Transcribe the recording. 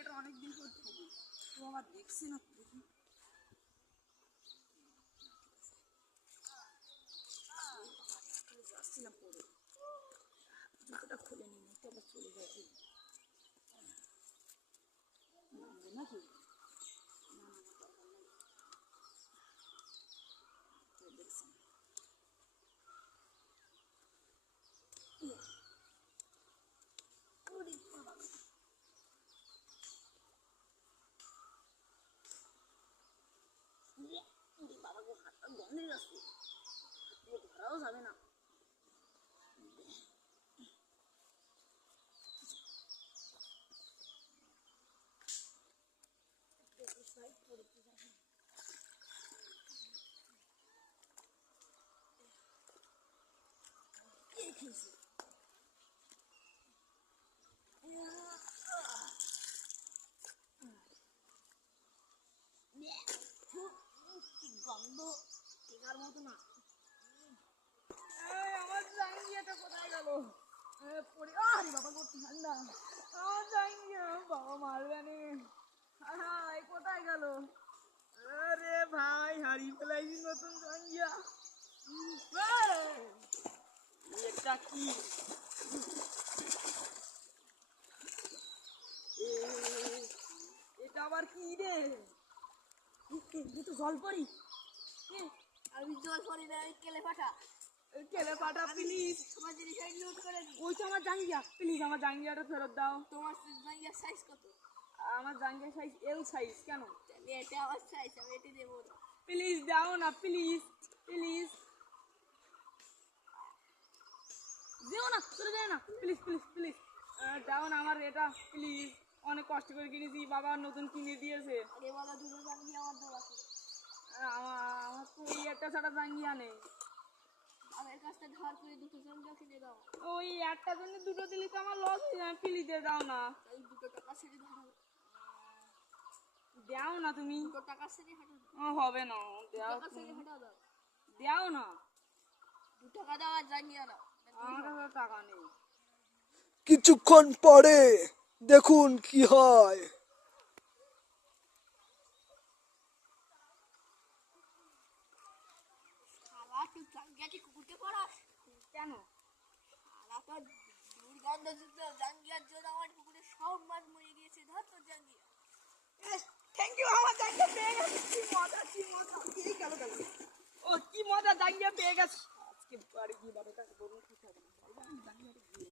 জায়গাটা অনেকদিন পর থাকি তো আমার দেখছি না দেখি যাচ্ছিলাম পরে জুতোটা খুলে নিই তো আবার চলে যাচ্ছি নাকি দেখছি বাবা গো হাতটা গন্ধে যাচ্ছে ধরাও যাবে না গন্ধ টেকার মতো না আমার জাঙ্গিয়াটা কোথায় গেল পড়ে আরে বাবা করতে ঠান্ডা আমার জাঙ্গিয়া বাবা মারবে নি কোথায় গেল আরে ভাই হারিয়ে ফেলাইছি নতুন জাঙ্গিয়া এটা কি এটা আবার কি রে তো জল পড়ি আমি জল পড়ি না কেলে পাঠা প্লিজ তোমার জিনিস লুট করে দিই ওই তো আমার জাঙ্গিয়া প্লিজ আমার জাঙ্গিয়াটা ফেরত দাও তোমার জাঙ্গিয়ার সাইজ কত আমার জাঙ্গিয়া সাইজ এল সাইজ কেন তাহলে এটা আমার সাইজ আমি এটা দেবো না প্লিজ দাও না প্লিজ প্লিজ দিও না চলে যায় না প্লিজ প্লিজ প্লিজ দাও না আমার এটা প্লিজ অনেক কষ্ট করে কিনেছি বাবা নতুন কিনে দিয়েছে আগে বলা দুটো জাঙ্গিয়া আমার দোল আছে আমার তো ওই একটা ছাড়া জাঙ্গিয়া নেই আমার কাছটা ধার করে দুটো জাঙ্গিয়া কিনে দাও ওই একটা জন্য দুটো দিলে তো আমার লস হয়ে যায় প্লিজ দাও না তাই 2 টাকা ছেড়ে ধার দাও না তুমি 2 টাকা ছেড়ে হাঁটো হবে না দাও টাকা ছেড়ে হাঁটা দাও দাও না 2 টাকা দাও আর জাঙ্গিয়া দাও আমার কাছে টাকা নেই কিছুক্ষণ পরে দেখুন কি হয়। শালা তুই জাঙ্গিয়াটি কুকুরকে পড়াস কেন শালা তোর দুর্গন্ধযুক্ত জাঙ্গিয়ার জন্য আমার পুকুরে সব মাছ মরে গিয়েছে ধর তোর জাঙ্গিয়া থ্যাংক ইউ আমার জাঙ্গিয়া পেয়ে গেছি কি মজা কি গেল ও কি মজা জাঙ্গিয়া পেয়ে গেছি আজকে বাড়ি গিয়ে বাবার কাছে বলুন কি খাবেন জাঙ্গিয়া